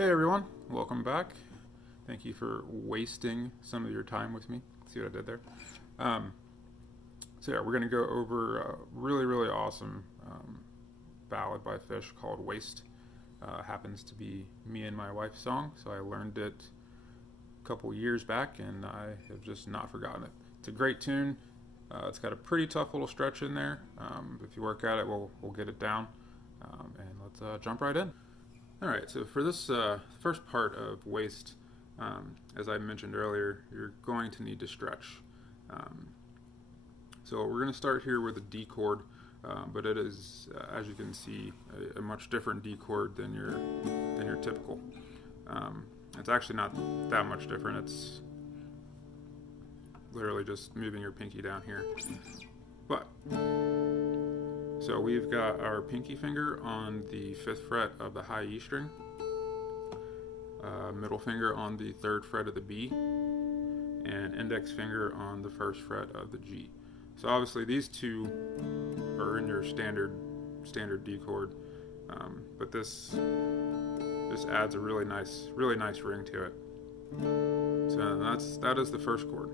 Hey everyone, welcome back. Thank you for wasting some of your time with me. See what I did there? Um, we're going to go over a really awesome ballad by Phish called Waste. Happens to be me and my wife's song, so I learned it a couple years back and I have just not forgotten it. It's a great tune. It's got a pretty tough little stretch in there. If you work at it, we'll get it down. And let's jump right in. Alright, so for this first part of Waste, as I mentioned earlier, you're going to need to stretch. So we're going to start here with a D chord, but it is, as you can see, a much different D chord than your typical. It's actually not that much different. It's literally just moving your pinky down here. But so we've got our pinky finger on the 5th fret of the high E string, middle finger on the 3rd fret of the B, and index finger on the 1st fret of the G. So obviously these two are in your standard D chord, but this adds a really nice ring to it. So that is the first chord,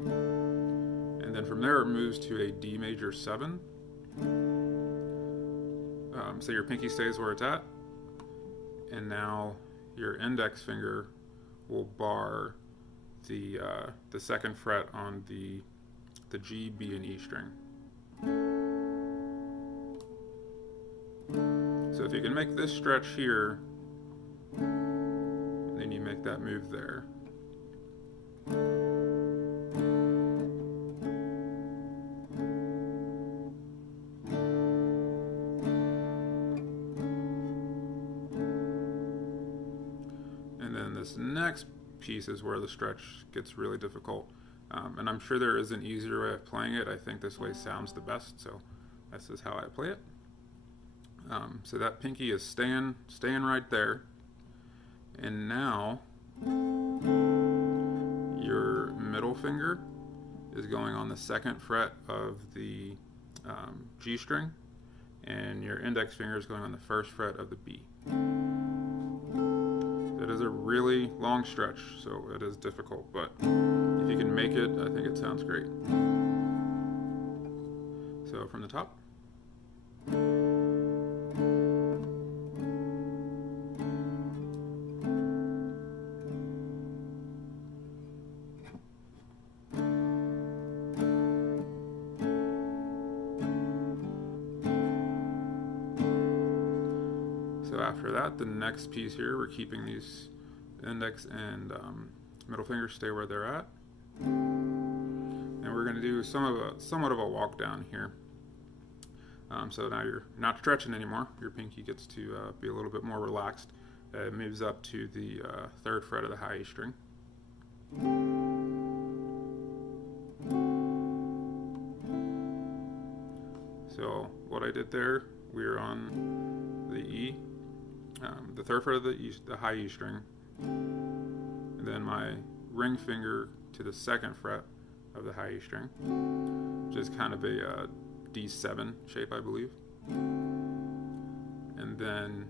and then from there it moves to a D major 7. So your pinky stays where it's at, and now your index finger will bar the 2nd fret on the G, B, and E string. So if you can make this stretch here, then you make that move there. This next piece is where the stretch gets really difficult, and I'm sure there is an easier way of playing it. I think this way sounds the best, so this is how I play it. So that pinky is staying right there, and now your middle finger is going on the 2nd fret of the G string, and your index finger is going on the 1st fret of the B. It is a really long stretch, so it is difficult, but if you can make it, I think it sounds great. So from the top. So after that, the next piece here, we're keeping these index and middle fingers stay where they're at. And we're going to do somewhat of a walk down here. So now you're not stretching anymore. Your pinky gets to be a little bit more relaxed. It moves up to the 3rd fret of the high E string. So what I did there, we're on the E, the 3rd fret of the high E string, and then my ring finger to the 2nd fret of the high E string, which is kind of a D7 shape, I believe, and then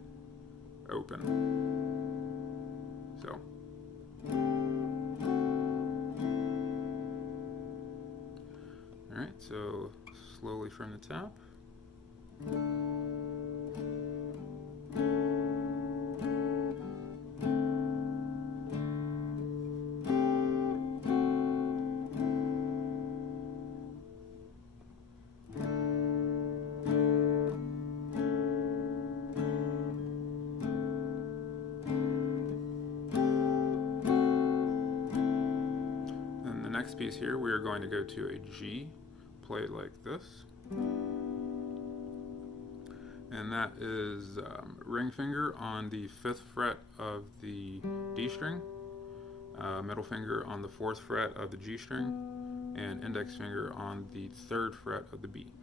open. So alright, so slowly from the top. Next piece here, we are going to go to a G, play it like this, and that is ring finger on the 5th fret of the D string, middle finger on the 4th fret of the G string, and index finger on the 3rd fret of the B.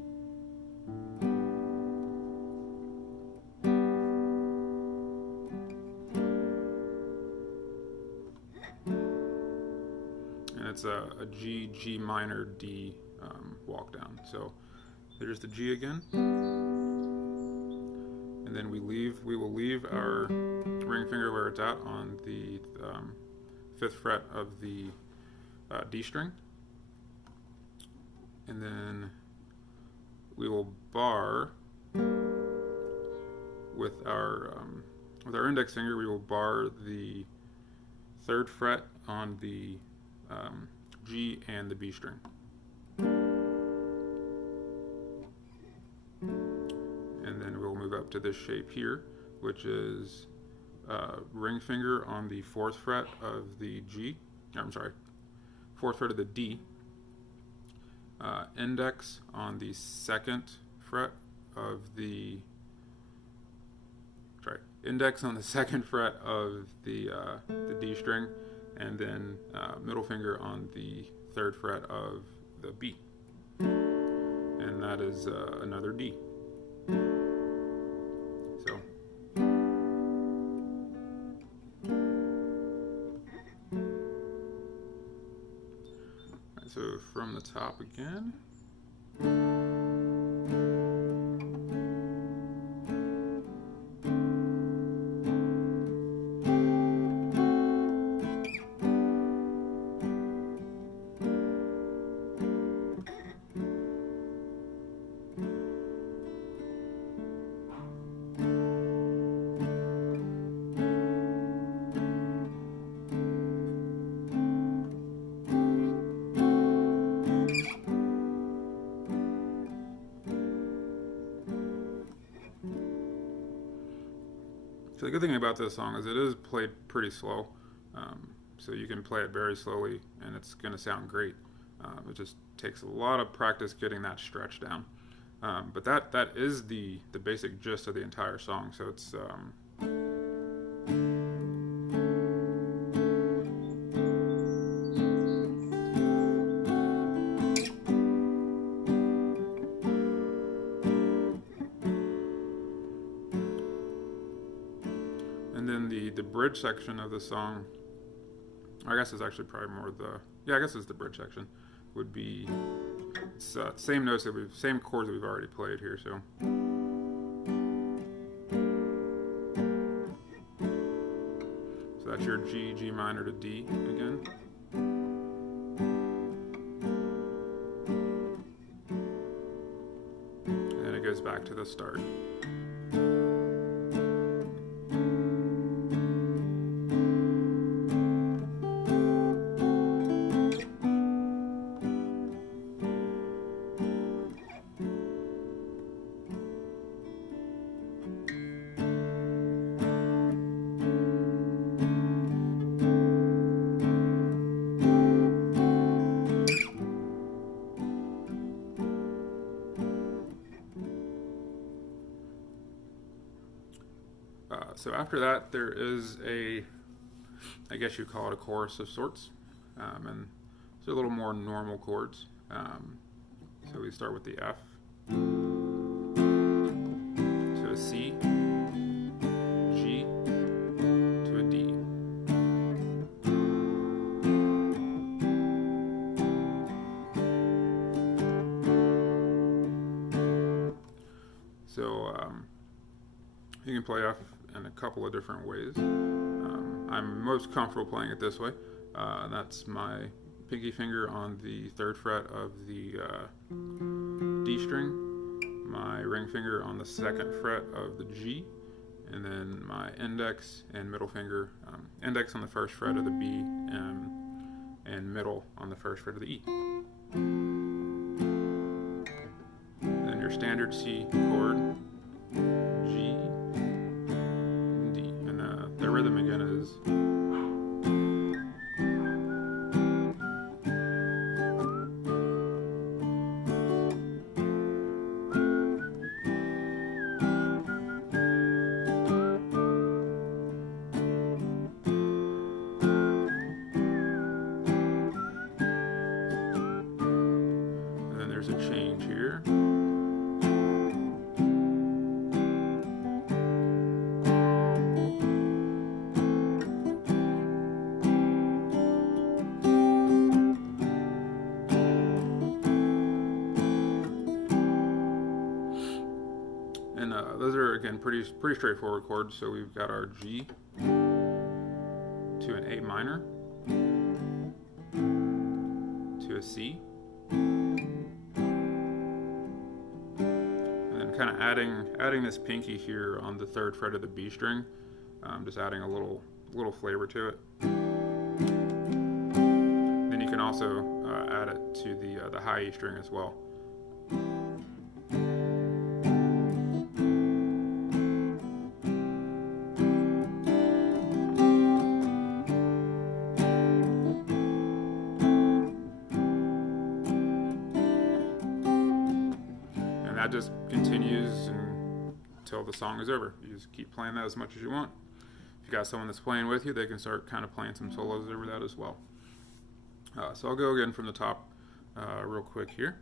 It's a G minor, D walk down. So there's the G again, and then we will leave our ring finger where it's at on the 5th fret of the D string, and then we will bar with our index finger. We will bar the 3rd fret on the G and the B string. And then we'll move up to this shape here, which is ring finger on the 4th fret of the G. I'm sorry, 4th fret of the D. Index on the 2nd fret of the index on the 2nd fret of the D string, and then middle finger on the 3rd fret of the B, and that is another D. So from the top again. So the good thing about this song is it is played pretty slow, so you can play it very slowly and it's going to sound great. It just takes a lot of practice getting that stretch down, but that is the basic gist of the entire song. So it's and then the bridge section of the song, I guess it's actually probably more I guess it's the bridge section, would be same notes same chords that we've already played here. So that's your G, G minor to D again. And then it goes back to the start. So after that, there is I guess you call it a chorus of sorts, and it's a little more normal chords. So we start with the F, to a C, G, to a D. So you can play F in a couple of different ways. I'm most comfortable playing it this way. That's my pinky finger on the 3rd fret of the D string, my ring finger on the 2nd fret of the G, and then my index and middle finger, index on the 1st fret of the B, and middle on the 1st fret of the E. And then your standard C chord, G, the rhythm again is and then there's a change here. And those are, again, pretty straightforward chords. So we've got our G to an A minor, to a C, and then kind of adding this pinky here on the 3rd fret of the B string, just adding a little flavor to it. Then you can also add it to the high E string as well. That just continues until the song is over. You just keep playing that as much as you want. If you got someone that's playing with you, they can start kind of playing some solos over that as well. So I'll go again from the top real quick here.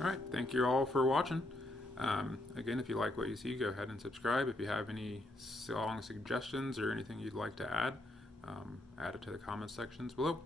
Alright, thank you all for watching. Again, if you like what you see, go ahead and subscribe. If you have any song suggestions or anything you'd like to add, add it to the comments sections below.